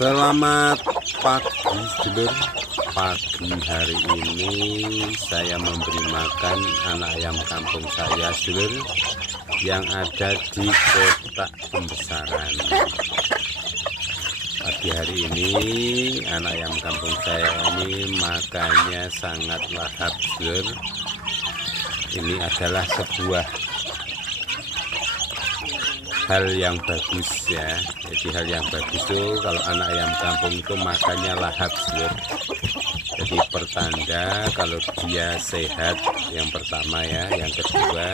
Selamat pagi sedulur. Pagi hari ini saya memberi makan anak ayam kampung saya sedulur yang ada di kotak pembesaran. Pagi hari ini anak ayam kampung saya ini makannya sangat lahap sedulur. Ini adalah sebuah hal yang bagus ya. Jadi hal yang bagus itu kalau anak ayam kampung itu makannya lahap sedulur. Jadi pertanda kalau dia sehat yang pertama ya. Yang kedua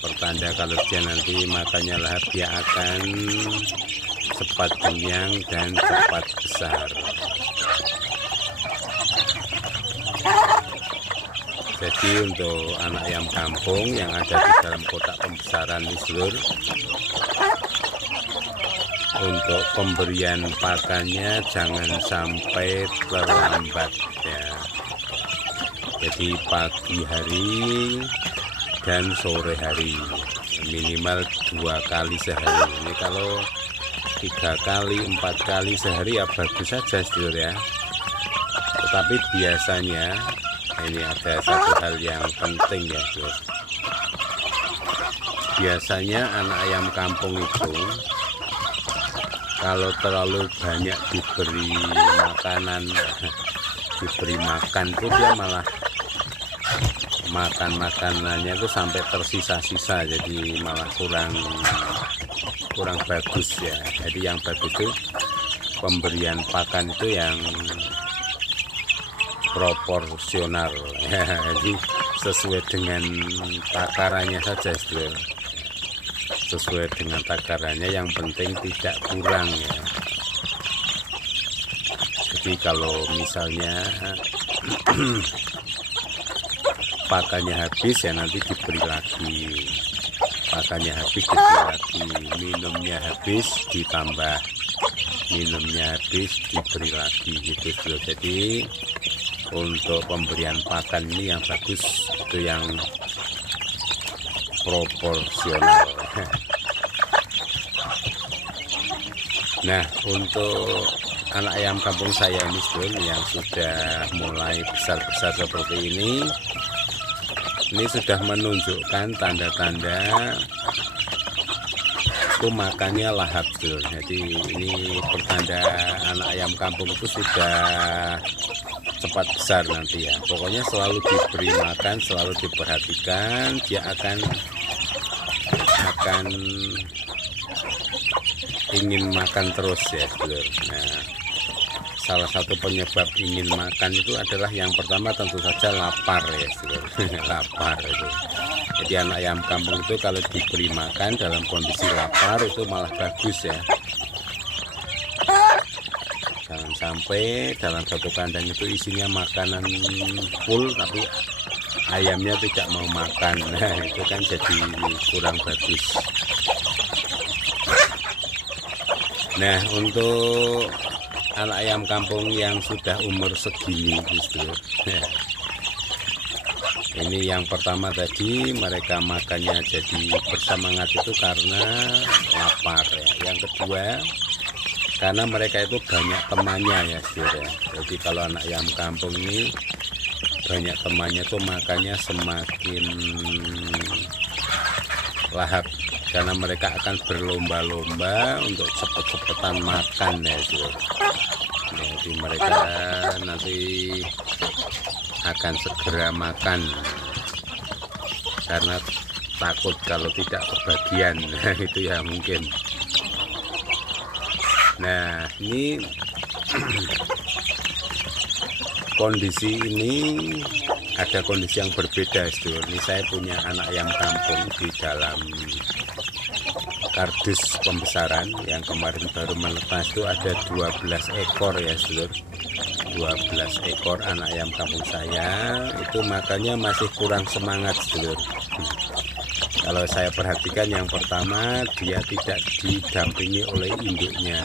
pertanda kalau dia nanti makannya lahap, dia akan cepat kenyang dan cepat besar. Jadi untuk anak ayam kampung yang ada di dalam kotak pembesaran ini sedulur, untuk pemberian pakannya jangan sampai terlambat ya. Jadi pagi hari dan sore hari, minimal 2 kali sehari. Ini kalau 3 kali 4 kali sehari ya bagus saja sedulur ya. Tetapi biasanya ini ada satu hal yang penting ya sedulur. Biasanya anak ayam kampung itu kalau terlalu banyak diberi makanan, diberi makan itu dia malah makanannya itu sampai tersisa-sisa, jadi malah kurang bagus ya. Jadi yang bagus itu pemberian pakan itu yang proporsional ya. Jadi sesuai dengan takarannya saja sedulur. Sesuai dengan takarannya, yang penting tidak kurang ya. Jadi kalau misalnya pakannya habis ya nanti diberi lagi, pakannya habis diberi lagi, minumnya habis ditambah, minumnya habis diberi lagi gitu dulu. Jadi untuk pemberian pakan ini yang bagus itu yang proporsional. Nah, untuk anak ayam kampung saya ini sedulur yang sudah mulai besar-besar seperti ini sudah menunjukkan tanda-tanda itu makannya lahap sedulur. Jadi ini pertanda anak ayam kampung itu sudah cepat besar nanti ya. Pokoknya selalu diberi makan, selalu diperhatikan, dia akan ingin makan terus ya sedulur. Nah, salah satu penyebab ingin makan itu adalah yang pertama tentu saja lapar ya sedulur. Lapar itu. Jadi anak ayam kampung itu kalau diberi makan dalam kondisi lapar itu malah bagus ya. Jangan sampai dalam satu kandang itu isinya makanan full tapi ayamnya tidak mau makan. Nah, itu kan jadi kurang bagus. Nah, untuk anak ayam kampung yang sudah umur segini sedulur, ini yang pertama tadi mereka makannya jadi bersemangat itu karena lapar ya. Yang kedua karena mereka itu banyak temannya ya sedulur ya. Jadi kalau anak ayam kampung ini banyak temannya tuh makannya semakin lahap, karena mereka akan berlomba-lomba untuk cepet-cepetan makan ya sedulur. Jadi mereka nanti akan segera makan karena takut kalau tidak kebagian. Itu ya mungkin. Nah, ini kondisi ini ada kondisi yang berbeda sedulur. Ini saya punya anak ayam kampung di dalam kardus pembesaran yang kemarin baru menetas itu ada 12 ekor ya sedulur. 12 ekor anak ayam kampung saya itu makannya masih kurang semangat sedulur. Kalau saya perhatikan yang pertama dia tidak didampingi oleh induknya.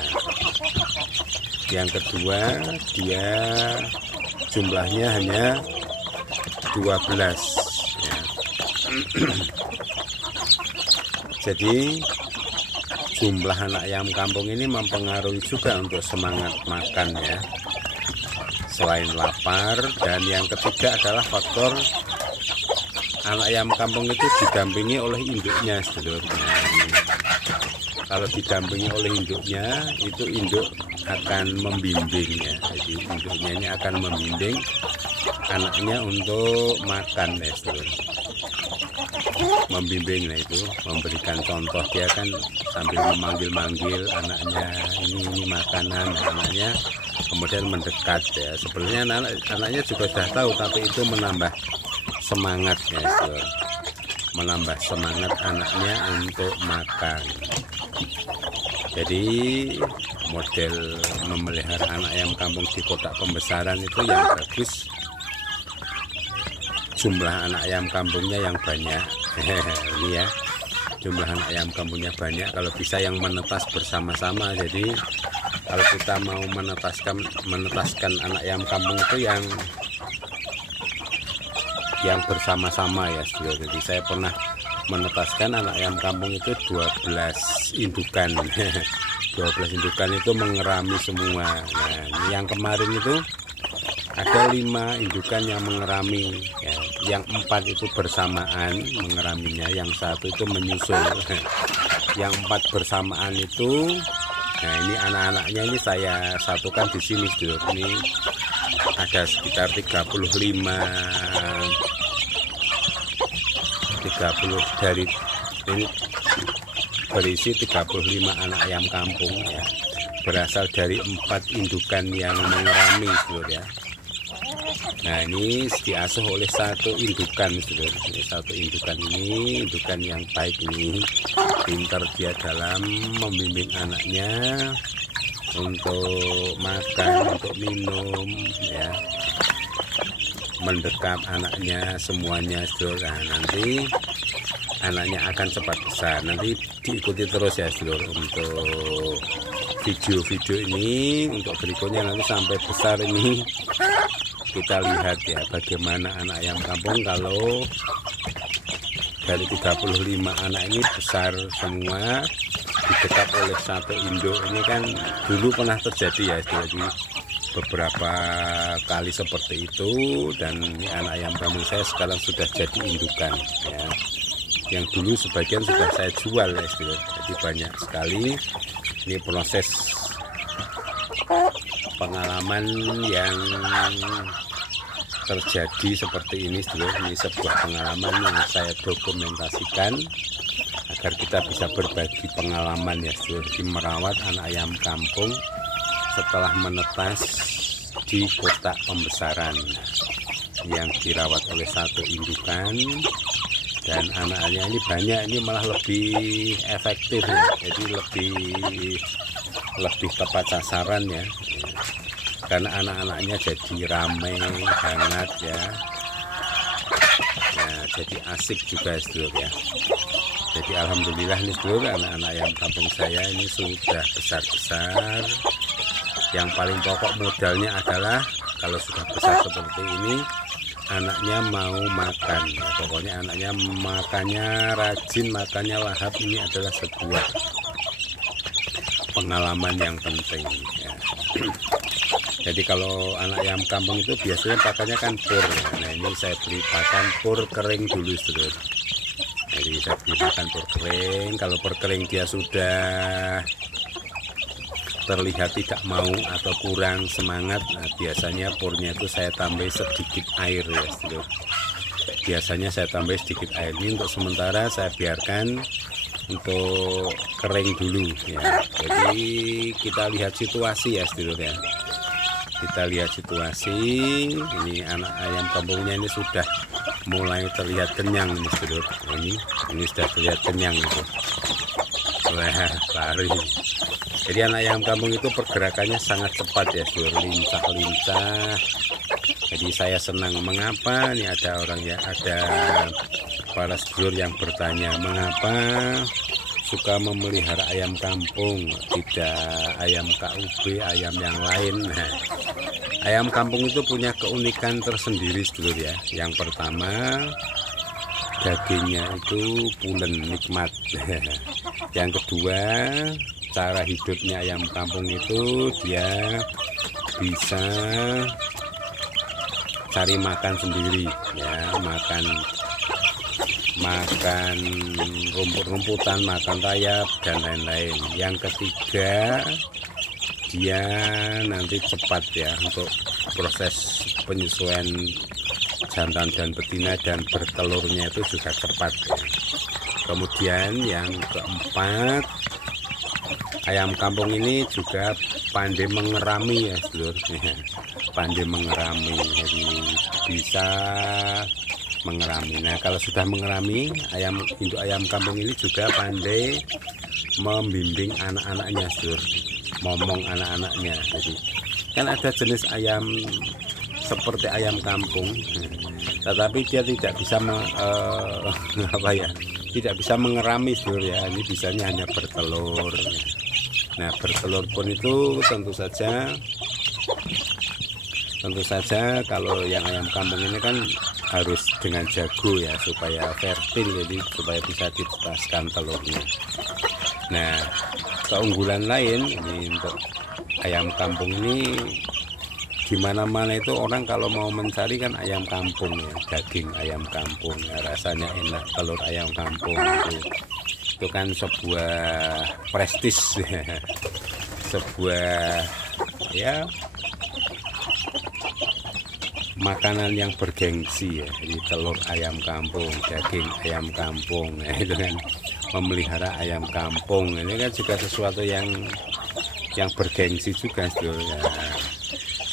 Yang kedua dia jumlahnya hanya 12 ya. Jadi jumlah anak ayam kampung ini mempengaruhi juga untuk semangat makan ya, selain lapar. Dan yang ketiga adalah faktor anak ayam kampung itu didampingi oleh induknya sebenarnya. Kalau didampingi oleh induknya, itu induk akan membimbingnya. Jadi induknya ini akan membimbing anaknya untuk makan ya sebenarnya. Membimbing, nah itu memberikan contoh, dia kan sambil memanggil-manggil anaknya, ini makanan, anaknya kemudian mendekat ya. Sebenarnya anaknya juga sudah tahu, tapi itu menambah semangat ya, menambah semangat anaknya untuk makan. Jadi model memelihara anak ayam kampung di kotak pembesaran itu yang bagus, jumlah anak ayam kampungnya yang banyak. Ini ya, jumlah anak ayam kampungnya banyak. Kalau bisa yang menetas bersama-sama. Jadi kalau kita mau menetaskan anak ayam kampung itu yang bersama-sama ya. Jadi saya pernah menetaskan anak ayam kampung itu 12 indukan. 12 indukan itu mengerami semua. Nah, ini yang kemarin itu ada 5 indukan yang mengerami ya. Yang 4 itu bersamaan mengeraminya, yang 1 itu menyusul. Yang 4 bersamaan itu, nah ini anak-anaknya ini saya satukan di sini dulu. Ini ada sekitar 30 dari ini berisi 35 anak ayam kampung ya, berasal dari 4 indukan yang mengerami dulu ya. Nah ini diasuh oleh 1 indukan dulu. Ini 1 indukan ini, indukan yang baik ini, pintar dia dalam membimbing anaknya untuk makan, untuk minum ya, mendekap anaknya semuanya dulu. Nah nanti anaknya akan cepat besar. Nanti diikuti terus ya dulu untuk video-video ini, untuk berikutnya nanti sampai besar ini kita lihat ya bagaimana anak ayam kampung kalau dari 35 anak ini besar semua didekap oleh 1 induk. Ini kan dulu pernah terjadi ya, jadi beberapa kali seperti itu. Dan ini anak ayam kampung saya sekarang sudah jadi indukan ya. Yang dulu sebagian sudah saya jual ya, jadi banyak sekali. Ini proses pengalaman yang terjadi seperti ini dulu. Ini sebuah pengalaman yang saya dokumentasikan agar kita bisa berbagi pengalaman ya dulu, di merawat anak ayam kampung setelah menetas di kotak pembesaran yang dirawat oleh 1 indukan. Dan anaknya ini banyak, ini malah lebih efektif ya. Jadi lebih tepat sasaran ya, karena anak-anaknya jadi ramai, hangat ya. Nah, jadi asik juga sedulur ya. Jadi alhamdulillah nih sedulur, anak-anak ayam kampung saya ini sudah besar-besar. Yang paling pokok modalnya adalah kalau sudah besar seperti ini, anaknya mau makan ya. Pokoknya anaknya makannya rajin, makannya lahap. Ini adalah sebuah pengalaman yang penting ya. Jadi kalau anak ayam kampung itu biasanya pakannya kan pur ya. Nah ini saya beli pakan pur kering dulu sedulur. Jadi saya beli pakan pur kering. Kalau pur kering dia sudah terlihat tidak mau atau kurang semangat, nah biasanya purnya itu saya tambah sedikit air ya sedulur. Biasanya saya tambah sedikit air. Ini untuk sementara saya biarkan untuk kering dulu ya. Jadi kita lihat situasi ya sedulur ya. Kita lihat situasi. Ini anak ayam kampungnya ini sudah mulai terlihat kenyang ini sedulur. Ini sudah terlihat kenyang itu. Wah, lari. Jadi anak ayam kampung itu pergerakannya sangat cepat ya sedulur, lincah-lincah. Jadi saya senang. Mengapa? Ini ada orang ya, ada para sedulur yang bertanya, mengapa suka memelihara ayam kampung, tidak ayam KUB, ayam yang lain. Nah, ayam kampung itu punya keunikan tersendiri sedulur ya. Yang pertama, dagingnya itu pulen nikmat. Yang kedua, cara hidupnya ayam kampung itu dia bisa cari makan sendiri ya, makan rumput-rumputan, makan rayap dan lain-lain. Yang ketiga, dia nanti cepat ya untuk proses penyesuaian jantan dan betina, dan bertelurnya itu juga cepat ya. Kemudian yang keempat, ayam kampung ini juga pandai mengerami ya sedulur, pandai mengerami, jadi bisa mengerami. Nah, kalau sudah mengerami, induk ayam kampung ini juga pandai membimbing anak-anaknya sedulur, ngomong anak-anaknya. Jadi kan ada jenis ayam seperti ayam kampung, tetapi dia tidak bisa tidak bisa mengerami sedulur ya. Ini bisanya hanya bertelur. Nah, bertelur pun itu tentu saja kalau yang ayam kampung ini kan harus dengan jago ya, supaya fertil, jadi supaya bisa ditetaskan telurnya. Nah, keunggulan lain ini untuk ayam kampung ini, di mana-mana itu orang kalau mau mencari kan ayam kampung ya, daging ayam kampung ya, rasanya enak, telur ayam kampung itu kan sebuah prestis ya. Sebuah ya makanan yang bergengsi ya, jadi telur ayam kampung, daging ayam kampung ya, itu kan memelihara ayam kampung ini kan juga sesuatu yang bergengsi juga ya.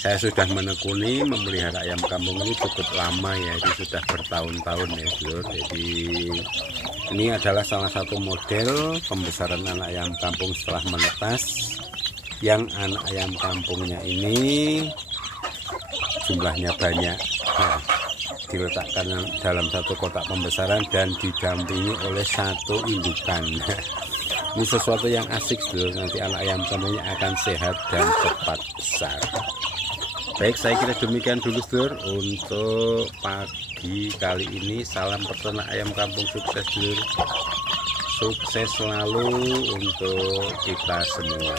Saya sudah menekuni memelihara ayam kampung ini cukup lama ya, itu sudah bertahun-tahun ya sedulur. Jadi ini adalah salah satu model pembesaran anak ayam kampung setelah menetas, yang anak ayam kampungnya ini jumlahnya banyak. Nah, diletakkan dalam satu kotak pembesaran dan didampingi oleh satu indukan. Ini sesuatu yang asik sedulur, nanti anak ayam kampungnya akan sehat dan cepat besar. Baik, saya kira demikian dulu sedulur untuk pagi kali ini. Salam peternak ayam kampung sukses sedulur, sukses selalu untuk kita semua.